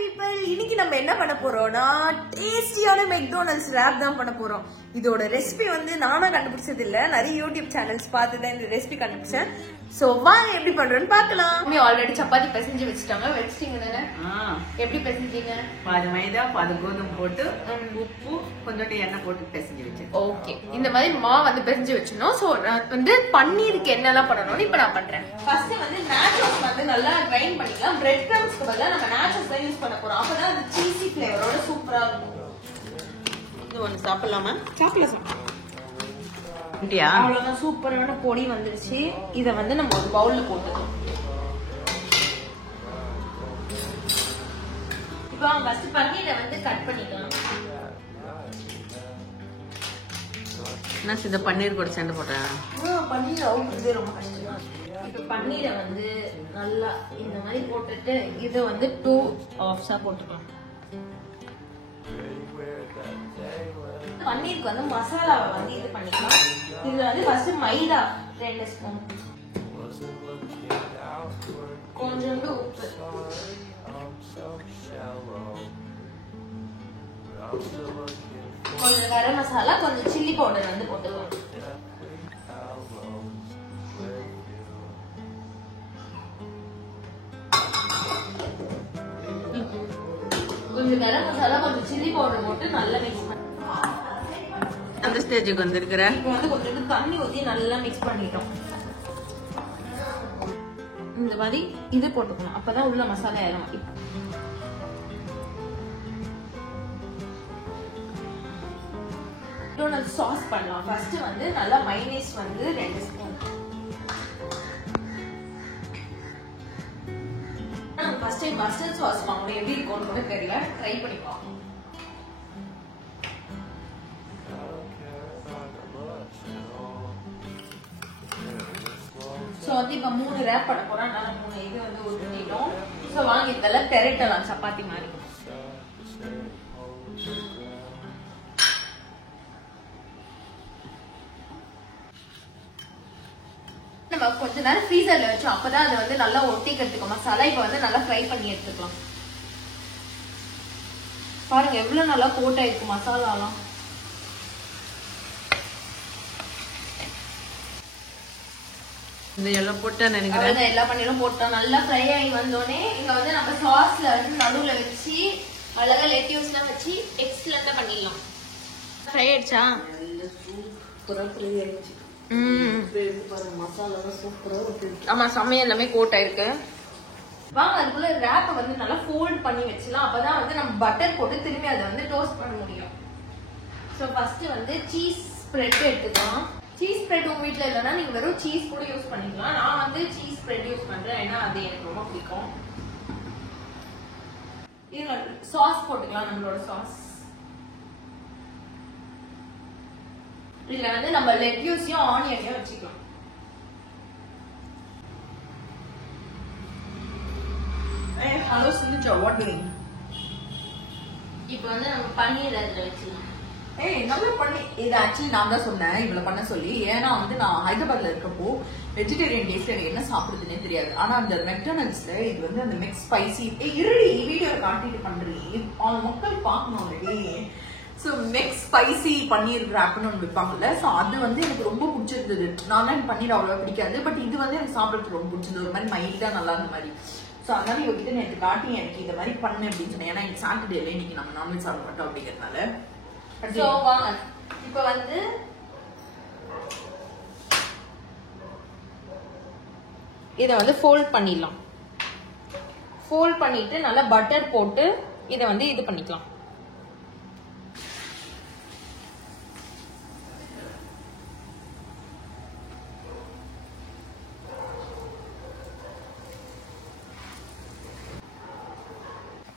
people, இன்னைக்கு நம்ம என்ன பண்ண போறோம்னா டேஸ்டியான மெக்டானல்ட்ஸ் ராப் தான் பண்ண போறோம். இதோட ரெசிபி வந்து நானா கண்டுபிடிச்சது இல்ல, நிறைய யூடியூப் சேனல்ஸ் பார்த்து தான் இந்த ரெசிபி கண்டுபிடிச்சேன். சோ வாங்க எப்படி பண்றோம்னு பார்க்கலாம். மம்மி ஆல்ரெடி சப்பாத்தி பிசைஞ்சு வச்சிட்டாங்க. வெச்சிட்டீங்க தானே? எப்படி பிசைஞ்சீங்க? பாதி மைதா பாதி கோதுமை போட்டு உப்பு கொஞ்சோண்டு எண்ணெய் போட்டு பிசைஞ்சு வச்சேன். ஓகே, இந்த மாதிரி மாவு வந்து பிசைஞ்சு வச்சிடணும். சோ வந்து பன்னீருக்கு என்னெல்லாம் பண்ணணும்னு இப்ப நான் பண்றேன். ஃபர்ஸ்ட் வந்து நாச்சோஸ் வந்து நல்லா கிரைண்ட் பண்ணிக்கலாம். பிரெட் கிரம்ஸ்க்கு பதிலா நம்ம நாச்சோஸ் தான் யூஸ் பண்ண போறோம். அப்பதான் அது சீசி ஃபிளேவரோட சூப்பரா இருக்கும். இது ஒன்று சாப்பிடலாமா? சாப்பிடலாம். அப்படியா? அவ்வளவுதான், சூப்பரான பொடி வந்துருச்சு. இத வந்து நம்ம ஒரு பவுல்ல போட்டுக்கலாம். இப்போ ஃபர்ஸ்ட் பன்னீரை வந்து கட் பண்ணிக்கலாம். என்ன இந்த பன்னீர் கூட சேர்ந்து போட்டேன். பன்னீர் அவுட்றது ரொம்ப கஷ்டம். இப்போ பன்னீரை வந்து நல்லா இந்த மாதிரி போட்டுட்டு இது வந்து 2 ஆஃப்ஸா போட்டுக்கலாம். பன்னீருக்கு வந்து மசாலாவை வந்து இது பண்ணிக்கலாம். இதுல வந்து ஃபர்ஸ்ட் மைதா 2 ஸ்பூன், கொஞ்சோண்டு உப்பு, கொஞ்சம் கரம் மசாலா, கொஞ்சம் சில்லி பவுடர் வந்து போட்டுக்கலாம். கொஞ்சம் கரம் மசாலா, கொஞ்சம் சில்லி பவுடர் போட்டு நல்லா மிக்ஸ் பண்ணி அந்த ஸ்டேஜுக்கு வந்திருக்கிற. இப்போ வந்து கொஞ்சம் தண்ணி ஊத்தி நல்லா மிக்ஸ் பண்ணிட்டோம். இந்த மாதிரி இது போட்டுக்கணும், அப்பதான் உள்ள மசாலா இறங்கும். மெக்டானல்ட்ஸ் சாஸ் பண்ணலாம். ஃபர்ஸ்ட் வந்து நல்லா மைனஸ் வந்து 2 ஸ்பூன். நம்ம ஃபர்ஸ்ட் டைம் மஸ்டர்ட் சாஸ் வாங்குறோம், எப்படி இருக்கும்னு கூட தெரியல, ட்ரை பண்ணி பார்ப்போம். சோ வந்து இப்ப 3 ரேப் பண்ண போறோம். அதனால 3 இது வந்து ஊத்திட்டோம். சோ வாங்க இதெல்லாம் பெரட்டலாம் சப்பாத்தி மாதிரி. நம்ம கொஞ்ச நேரம் ஃப்ரீசர்ல வச்சோம், அப்பதான் அது வந்து நல்லா ஒட்டிக்கிறதுக்கு மசாலா. இப்ப வந்து நல்லா ஃப்ரை பண்ணி எடுத்துக்கலாம். பாருங்க எவ்வளவு நல்லா கோட் ஆயிருக்கு மசாலாலாம். இந்த எல்லாம் போட்டா நினைக்கிறேன். எல்லா பன்னீரும் போட்டோம். நல்லா ஃப்ரை ஆகி வந்தோடனே இங்க வந்து நம்ம சாஸ்ல வந்து நடுவுல வச்சு அழகா லெட்யூஸ் எல்லாம் வச்சு எக்ஸலண்டா பண்ணிடலாம். ஃப்ரை ஆயிடுச்சா? ஆமா, சமையல் எல்லாமே கோட் ஆயிருக்கு. வாங்க அதுக்குள்ள ரேப்பை வந்து நல்லா ஃபோல்ட் பண்ணி வச்சுலாம். அப்பதான் வந்து நம்ம பட்டர் போட்டு திரும்பி அதை வந்து டோஸ்ட் பண்ண முடியும். ஸோ ஃபர்ஸ்ட் வந்து சீஸ் ஸ்ப்ரெட் எடுத்துக்கலாம். சீஸ் ஸ்ப்ரெட் உங்க வீட்டுல இல்லைன்னா நீங்க வெறும் சீஸ் கூட யூஸ் பண்ணிக்கலாம். நான் வந்து சீஸ் ஸ்ப்ரெட் யூஸ் பண்றேன், ஏன்னா அது எனக்கு ரொம்ப பிடிக்கும். இதுல சாஸ் போட்டுக்கலாம், நம்மளோட சாஸ். இதுல வந்து நம்ம லெட்யூஸையும் ஆனியனையும் வச்சுக்கலாம். Hello Sindhuja, what doing? இப்போ வந்து நம்ம பன்னீர் அதுல வச்சுக்கலாம். நல்லா பண்ணி. இது ஆக்சுவலி நான் தான் சொன்னேன் இவ்வளவு பண்ண சொல்லி. ஏன்னா வந்து நான் ஹைதராபாத்ல இருக்கப்போ வெஜிடேரியன் டேஸ்ட்ல எனக்கு என்ன சாப்பிடுறதுன்னே தெரியாது. ஆனா அந்த மெக்டானல்ட்ஸ்ல இது வந்து அந்த மிக்ஸ் ஸ்பைசி இருடி வீடியோ காட்டிட்டு பண்றீங்க, அவங்க மக்கள் பார்க்கணும் ஆல்ரெடி. ஸோ மிக்ஸ் ஸ்பைசி பன்னீர் ராப்னு ஒன்று வைப்பாங்கல்ல, ஸோ அது வந்து எனக்கு ரொம்ப பிடிச்சிருந்தது. நான் எனக்கு பன்னீர் அவ்வளோ பிடிக்காது, பட் இது வந்து எனக்கு சாப்பிட்றதுக்கு ரொம்ப பிடிச்சிருந்தது. ஒரு மாதிரி மைல்டா நல்லா இருந்த மாதிரி. ஸோ அதனால இவர்கிட்ட நேற்று காட்டி எனக்கு இந்த மாதிரி பண்ணு அப்படின்னு சொன்னேன். ஏன்னா எனக்கு சாட்டர்டேல இன்னைக்கு நம்ம நான்வெஜ் சாப்பிட மாட்டோம் அப்படிங்கிறதுனால. சோ வாங்க இப்போ வந்து இதை வந்து ஃபோல்ட் பண்ணிடலாம். ஃபோல்ட் பண்ணிட்டு நல்லா பட்டர் போட்டு இதை வந்து இது பண்ணிக்கலாம்.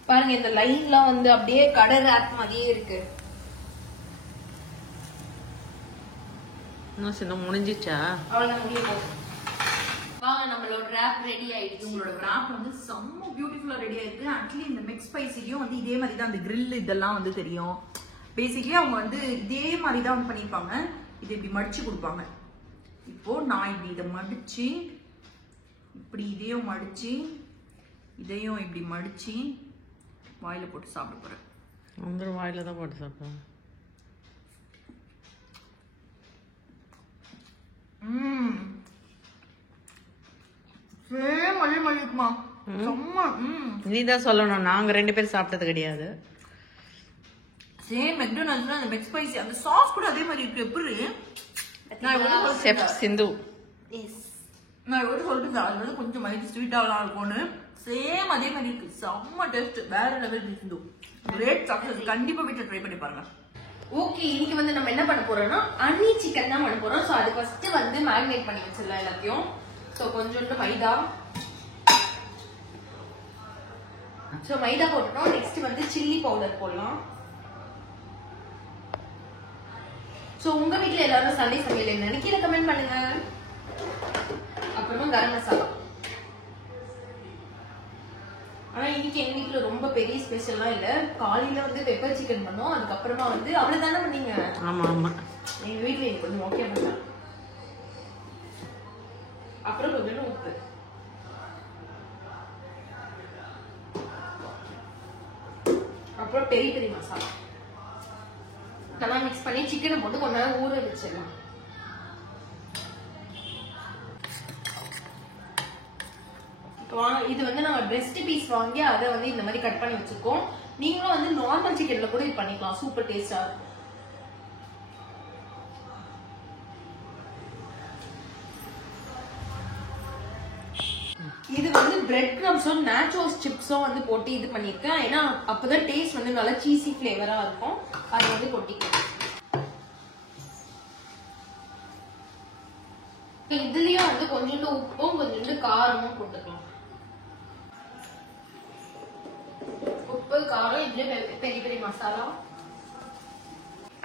பாருங்க இந்த லைன்லாம் வந்து அப்படியே கடை ரேப் மாதிரியே இருக்கு. முடிஞ்சிச்சா? அவ்வளவுதான், முடிய போகுது. வாங்க நம்மளோட ரேப் ரெடி ஆயிடுச்சு. உங்களோட ராப் வந்து செம்ம பியூட்டிஃபுல்லா ரெடி ஆயிருக்கு. ஆக்சுவலி இந்த மிக்ஸ் ஸ்பைசிலையும் வந்து இதே மாதிரி தான் அந்த கிரில் இதெல்லாம் வந்து தெரியும். பேசிக்கலி அவங்க வந்து இதே மாதிரி தான் வந்து பண்ணிருப்பாங்க. இது இப்படி மடிச்சு கொடுப்பாங்க. இப்போ நான் இப்படி இதை மடிச்சு இப்படி இதையும் மடிச்சு இதையும் இப்படி மடிச்சு வாயில போட்டு சாப்பிட போறேன். அந்த வாயில தான் போட்டு சாப்பிடுவேன். சேம் அதே மாதிரி இருக்குமா? செம்ம. நீ தான் சொல்லணும், நாங்க 2 பேரும் சாப்பிட்டது கிடையாது. சேம் மெக்டொனால்ட்ஸ்ல அந்த மெக் ஸ்பைசி அந்த சாஸ் கூட அதே மாதிரி இருக்கு. எப்படி செஃப் சிந்து நான் எவ்வளவு சொல்லிட்டு அது வந்து கொஞ்சம் மைல்டு ஸ்வீட்டாலாம் இருக்கும்னு சேம் அதே மாதிரி இருக்கு. செம்ம டேஸ்ட், வேற லெவல் சிந்து. Great success. கண்டிப்பா வீட்டுல ட்ரை பண்ணி பாருங்க. ஓகே, இன்னைக்கு வந்து நம்ம என்ன பண்ண போறோம்னா அன்னி சிக்கன் தான் பண்ண போறோம். ஸோ அதுக்கு ஃபர்ஸ்ட் வந்து மேரினேட் பண்ணி வச்சிடலாம் எல்லாத்தையும். ஸோ கொஞ்சோண்டு மைதா. ஸோ மைதா போட்டுட்டோம். நெக்ஸ்ட் வந்து சில்லி பவுடர் போடலாம். ஸோ உங்க வீட்டுல எல்லாரும் சண்டே சமையல் என்னன்னு கீழே கமெண்ட் பண்ணுங்க. அப்புறமா கரம் மசாலா. ஆனா இன்னைக்கு எங்க வீட்டுல ரொம்ப பெரிய ஸ்பெஷல்லாம் இல்ல. காலையில வந்து பெப்பர் சிக்கன் பண்ணோம். அதுக்கப்புறமா வந்து அவ்வளவுதானே பண்ணீங்க? ஆமா ஆமா. எங்க வீட்டுல எனக்கு கொஞ்சம் ஓகே பண்ணலாம். அப்புறம் கொஞ்சம் உப்பு. அப்புறம் பெரிய பெரிய மசாலா நல்லா மிக்ஸ் பண்ணி சிக்கனை போட்டு கொஞ்ச நேரம் ஊற வச்சிடலாம். இது வந்து நம்ம பிரெஸ்ட் பீஸ் வாங்கி அதை வந்து இந்த மாதிரி கட் பண்ணி வச்சிருக்கோம். நீங்களும் வந்து நார்மல் சிக்கன்ல கூட இது பண்ணிக்கலாம். சூப்பர் டேஸ்டா இருக்கும். இது வந்து பிரெட் கிரம்ஸும் நாச்சோஸ் சிப்ஸும் வந்து போட்டு இது பண்ணிருக்கேன். ஏன்னா அப்பதான் டேஸ்ட் வந்து நல்லா சீசி ஃபிளேவரா இருக்கும். அதை வந்து கொட்டிக்கலாம். இதுலயும் வந்து கொஞ்சோண்டு உப்பும் கொஞ்சோண்டு காரமும் போட்டுக்கலாம். உப்பு காரம், இதுல பெரிய பெரிய மசாலா,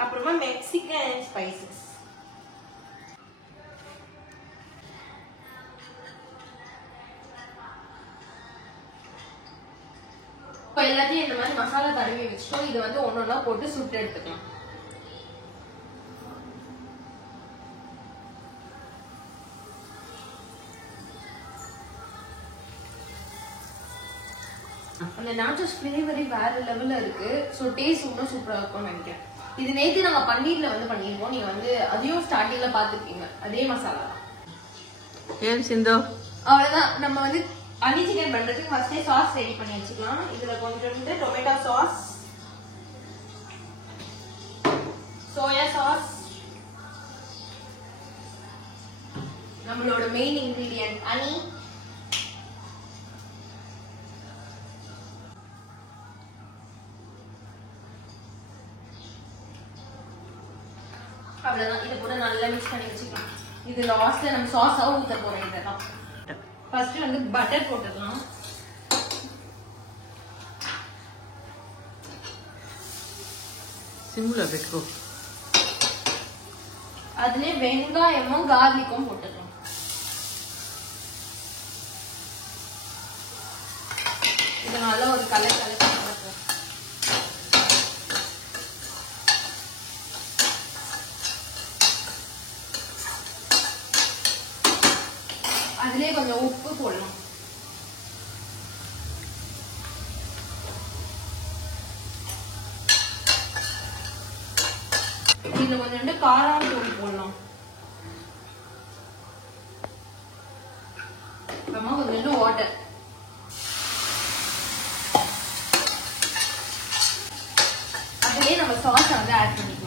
அப்புறமா மெக்சிகன் ஸ்பைசஸ். இப்ப எல்லாத்தையும் இந்த மாதிரி மசாலா தடவி வச்சுட்டோம். இதை வந்து ஒன்னொன்னா போட்டு சுட்டு எடுத்துக்கலாம். அந்த நாச்சோஸ் ஃபிளேவரே வேற லெவல்ல இருக்கு. சோ டேஸ்ட் இன்னும் சூப்பரா இருக்கும்னு நினைக்கிறேன். இது நேத்து நாங்க பன்னீர்ல வந்து பண்ணிருக்கோம். நீங்க வந்து அதையும் ஸ்டார்டிங்ல பாத்துருக்கீங்க. அதே மசாலா ஏன் சிந்து? அவ்வளவுதான். நம்ம வந்து அன்னி சிக்கன் பண்றதுக்கு ஃபர்ஸ்டே சாஸ் ரெடி பண்ணி வச்சுக்கலாம். இதுல கொஞ்சோண்டு டொமேட்டோ சாஸ், சோயா சாஸ், நம்மளோட மெயின் இன்கிரிடியன்ட் ஹனி, அவ்வளவுதான். இதை கூட நல்லா மிக்ஸ் பண்ணி வச்சுக்கலாம். இது லாஸ்ட்ல நம்ம சாஸா ஊத்த போறோம். இதெல்லாம் ஃபர்ஸ்ட் வந்து பட்டர் போட்டுக்கலாம். சிம்ல பெட்டுக்கோ. அதுல வெங்காயமும் கார்லிக்கும் போட்டுக்கலாம். இது நல்லா ஒரு கலர் கலர் அதுலயே கொஞ்சம் உப்பு போடலாம். இதுல கொஞ்சம் காரம் தூள் போடலாம். அப்புறமா கொஞ்சம் வாட்டர். அதுலயே நம்ம சாஸ் வந்து ஆட் பண்ணிக்கலாம்.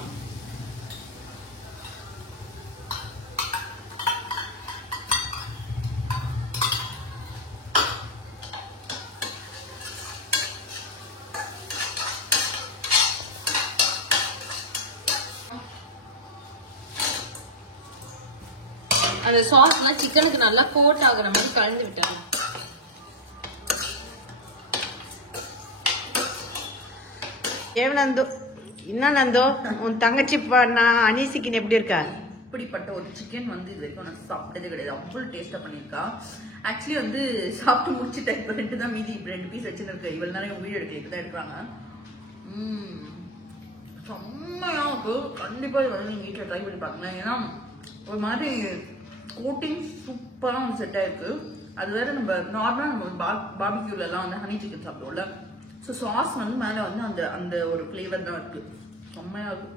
அந்த சாஸ்லாம் சிக்கனுக்கு நல்லா கோட் ஆகுற மாதிரி கலந்து விட்டுறலாம். ஏவனந்தோ என்ன நந்தோ, உன் தங்கச்சி அன்னி சிக்கன் எப்படி இருக்கா? இப்படிப்பட்ட ஒரு சிக்கன் வந்து இது வரைக்கும் நான் சாப்பிட்டதே கிடையாது. அவ்வளவு டேஸ்டா பண்ணிருக்கா. ஆக்சுவலி வந்து சாப்பிட்டு முடிச்சுட்டேன். இப்ப 2 தான் மீதி. 2 பீஸ் வச்சுன்னு இருக்கு. இவ்வளவு நேரம் வீடியோ எடுக்க தான் எடுக்கிறாங்க. செம்மையா இருக்கு. கண்டிப்பா இது வந்து நீங்க வீட்டுல ட்ரை பண்ணி பாக்கலாம். ஏன்னா ஒரு மாதிரி கோட்டிங் சூப்பரா வந்து செட் ஆயிருக்கு. அது வேற நம்ம நார்மலா நம்ம பார்பிக்யூல எல்லாம் வந்து ஹனி சிக்கன் சாப்பிடுவோம்ல, ஸோ சாஸ் வந்து மேலே வந்து அந்த அந்த ஒரு ஃப்ளேவர் தான் இருக்கு செம்மையா இருக்கு.